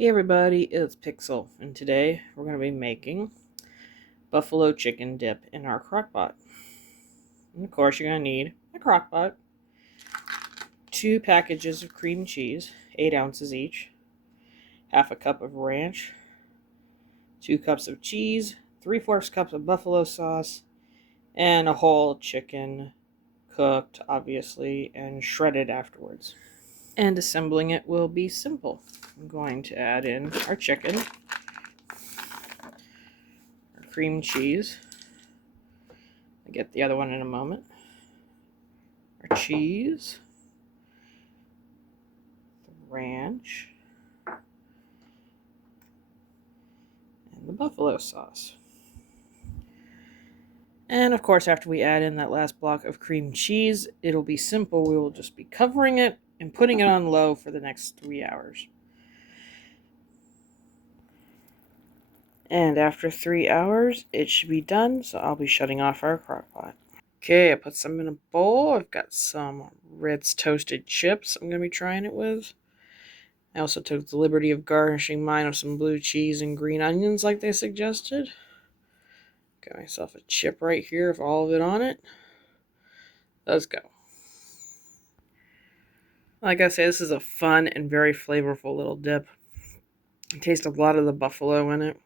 Hey everybody, it's Pixel, and today we're going to be making buffalo chicken dip in our crock-pot. And of course, you're going to need a crock-pot, 2 packages of cream cheese, 8 ounces each, half a cup of ranch, 2 cups of cheese, 3/4 cups of buffalo sauce, and a whole chicken, cooked obviously, and shredded afterwards. And assembling it will be simple. I'm going to add in our chicken, cream cheese. I'll get the other one in a moment. Our cheese, the ranch, and the buffalo sauce. And of course, after we add in that last block of cream cheese, it'll be simple. We will just be covering it and putting it on low for the next 3 hours. And after 3 hours, it should be done, so I'll be shutting off our crock pot. Okay, I put some in a bowl. I've got some Ritz toasted chips I'm going to be trying it with. I also took the liberty of garnishing mine with some blue cheese and green onions like they suggested. Got myself a chip right here with all of it on it. Let's go. Like I say, this is a fun and very flavorful little dip. I taste a lot of the buffalo in it.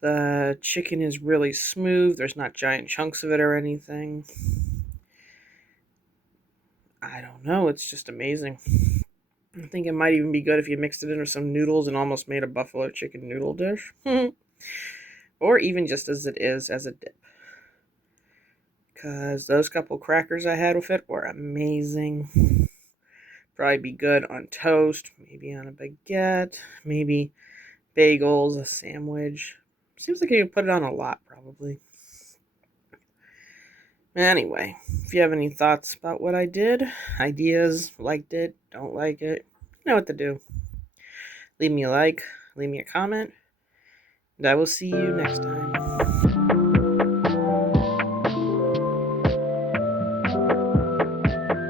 The chicken is really smooth. There's not giant chunks of it or anything. I don't know. It's just amazing. I think it might even be good if you mixed it in with some noodles and almost made a buffalo chicken noodle dish. Or even just as it is as a dip. Because those couple crackers I had with it were amazing. Probably be good on toast, maybe on a baguette, maybe bagels, a sandwich. Seems like you can put it on a lot, probably. Anyway, if you have any thoughts about what I did, ideas, liked it, don't like it, you know what to do. Leave me a like, leave me a comment, and I will see you next time.